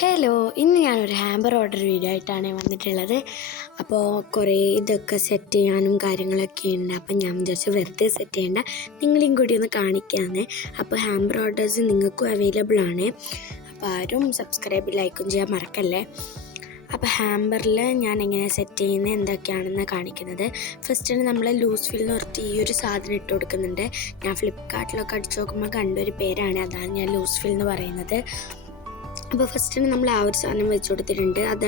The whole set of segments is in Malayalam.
ഹലോ, ഇന്ന് ഞാനൊരു ഹാമ്പർ ഓർഡർ വീഡിയോ ആയിട്ടാണ് വന്നിട്ടുള്ളത്. അപ്പോൾ കുറേ ഇതൊക്കെ സെറ്റ് ചെയ്യാനും കാര്യങ്ങളൊക്കെ ഉണ്ട്. അപ്പം ഞാൻ വിചാരിച്ചു വെറുതെ സെറ്റ് ചെയ്യേണ്ട, നിങ്ങളെയും കൂടി ഒന്ന് കാണിക്കാമെന്ന്. അപ്പോൾ ഹാമ്പർ ഓർഡേഴ്സ് നിങ്ങൾക്കും അവൈലബിൾ ആണ്. അപ്പോൾ ആരും സബ്സ്ക്രൈബ് ലൈക്കും ചെയ്യാൻ മറക്കല്ലേ. അപ്പോൾ ഹാമ്പറിൽ ഞാൻ എങ്ങനെ സെറ്റ് ചെയ്യുന്നത് എന്തൊക്കെയാണെന്ന് കാണിക്കുന്നത്. ഫസ്റ്റാണ് നമ്മൾ ലൂസ് ഫിൽ എന്ന് പറഞ്ഞിട്ട് ഈ ഒരു സാധനം ഇട്ട് കൊടുക്കുന്നുണ്ട്. ഞാൻ ഫ്ലിപ്കാർട്ടിലൊക്കെ അടിച്ച് നോക്കുമ്പോൾ കണ്ടൊരു പേരാണ്, അതാണ് ഞാൻ ലൂസ് ഫിൽ എന്ന് പറയുന്നത്. അപ്പോൾ ഫസ്റ്റിന് നമ്മൾ ആ ഒരു സാധനം വെച്ച് കൊടുത്തിട്ടുണ്ട്. അത്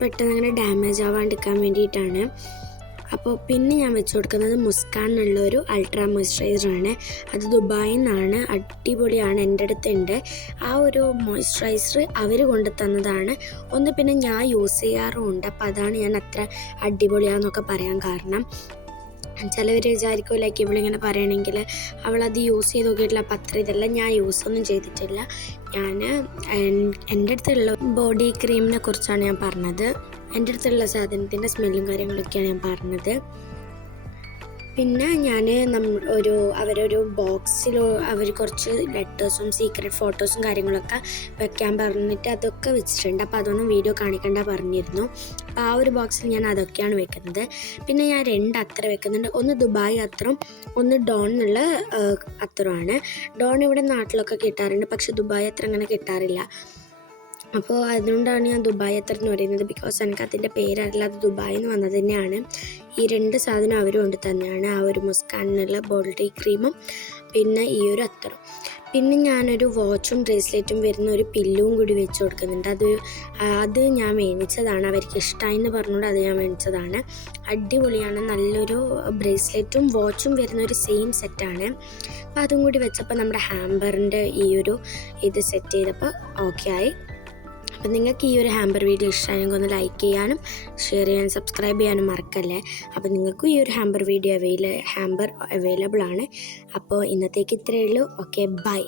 പെട്ടെന്ന് അങ്ങനെ ഡാമേജ് ആവാണ്ടിരിക്കാൻ വേണ്ടിയിട്ടാണ്. അപ്പോൾ പിന്നെ ഞാൻ വെച്ച് കൊടുക്കുന്നത് മുസ്കാൻ എന്നുള്ളൊരു അൾട്രാ മോയ്സ്ചറൈസറാണ്. അത് ദുബായിൽ നിന്നാണ്, അടിപൊളിയാണ്, എൻ്റെ അടുത്തുണ്ട്. ആ ഒരു മോയ്സ്ചറൈസർ അവർ കൊണ്ടു തന്നതാണ്. ഒന്ന് പിന്നെ ഞാൻ യൂസ് ചെയ്യാറുമുണ്ട്. അപ്പോൾ അതാണ് ഞാൻ അത്ര അടിപൊളിയാണെന്നൊക്കെ പറയാൻ കാരണം. ചിലവർ വിചാരിക്കും ലൈക്ക് ഇവളിങ്ങനെ പറയണമെങ്കിൽ അവളത് യൂസ് ചെയ്ത് നോക്കിയിട്ടില്ല. അപ്പം അത്ര ഇതെല്ലാം ഞാൻ യൂസൊന്നും ചെയ്തിട്ടില്ല. ഞാൻ എൻ്റെ അടുത്തുള്ള ബോഡി ക്രീമിനെ കുറിച്ചാണ് ഞാൻ പറഞ്ഞത്. എൻ്റെ അടുത്തുള്ള സാധനത്തിൻ്റെ സ്മെല്ലും കാര്യങ്ങളൊക്കെയാണ് ഞാൻ പറഞ്ഞത്. പിന്നെ ഞാൻ അവരൊരു ബോക്സിൽ അവർ കുറച്ച് ലെറ്റേഴ്സും സീക്രട്ട് ഫോട്ടോസും കാര്യങ്ങളൊക്കെ വെക്കാൻ പറഞ്ഞിട്ട് അതൊക്കെ വെച്ചിട്ടുണ്ട്. അപ്പോൾ അതൊന്നും വീഡിയോ കാണിക്കേണ്ട പറഞ്ഞിരുന്നു. അപ്പോൾ ആ ഒരു ബോക്സിൽ ഞാൻ അതൊക്കെയാണ് വെക്കുന്നത്. പിന്നെ ഞാൻ 2 അത്തർ വെക്കുന്നുണ്ട്. ഒന്ന് ദുബായ് അത്തറും ഒന്ന് ഡോൺ എന്നുള്ള അത്തറുമാണ്. ഡോൺ ഇവിടെ നാട്ടിലൊക്കെ കിട്ടാറുണ്ട്, പക്ഷെ ദുബായ് അത്ര അങ്ങനെ കിട്ടാറില്ല. അപ്പോൾ അതുകൊണ്ടാണ് ഞാൻ ദുബായ് അത്തർ എന്ന് പറയുന്നത്. ബിക്കോസ് എനിക്ക് അതിൻ്റെ പേരറിയില്ല, അത് ദുബായിൽ നിന്ന് വന്നത് തന്നെയാണ്. ഈ 2 സാധനം അവർ കൊണ്ട് തന്നെയാണ്, ആ ഒരു മുസ്കാനിനുള്ള ബോഡി ക്രീമും പിന്നെ ഈ ഒരു അത്തറും. പിന്നെ ഞാനൊരു വാച്ചും ബ്രേസ്ലെറ്റും വരുന്ന ഒരു പില്ലും കൂടി വെച്ച് കൊടുക്കുന്നുണ്ട്. അത് ഞാൻ മേടിച്ചതാണ്, അവർക്ക് ഇഷ്ടമായെന്ന് പറഞ്ഞുകൊണ്ട് അത് ഞാൻ മേടിച്ചതാണ്. അടിപൊളിയാണ്, നല്ലൊരു ബ്രേസ്ലെറ്റും വാച്ചും വരുന്ന ഒരു സെയിം സെറ്റാണ്. അപ്പോൾ അതും കൂടി വെച്ചപ്പോൾ നമ്മുടെ ഹാമ്പറിൻ്റെ ഇത് സെറ്റ് ചെയ്തപ്പോൾ ഓക്കെ ആയി. അപ്പം നിങ്ങൾക്ക് ഈ ഒരു ഹാമ്പർ വീഡിയോ ഇഷ്ടമായെങ്കിൽ ഒന്ന് ലൈക്ക് ചെയ്യാനും ഷെയർ ചെയ്യാനും സബ്സ്ക്രൈബ് ചെയ്യാനും മറക്കല്ലേ. അപ്പോൾ നിങ്ങൾക്കും ഈ ഒരു ഹാമ്പർ വീഡിയോ അവൈലബിൾ ആണ്. അപ്പോൾ ഇന്നത്തേക്ക് ഇത്രയേ ഉള്ളൂ. Okay, by.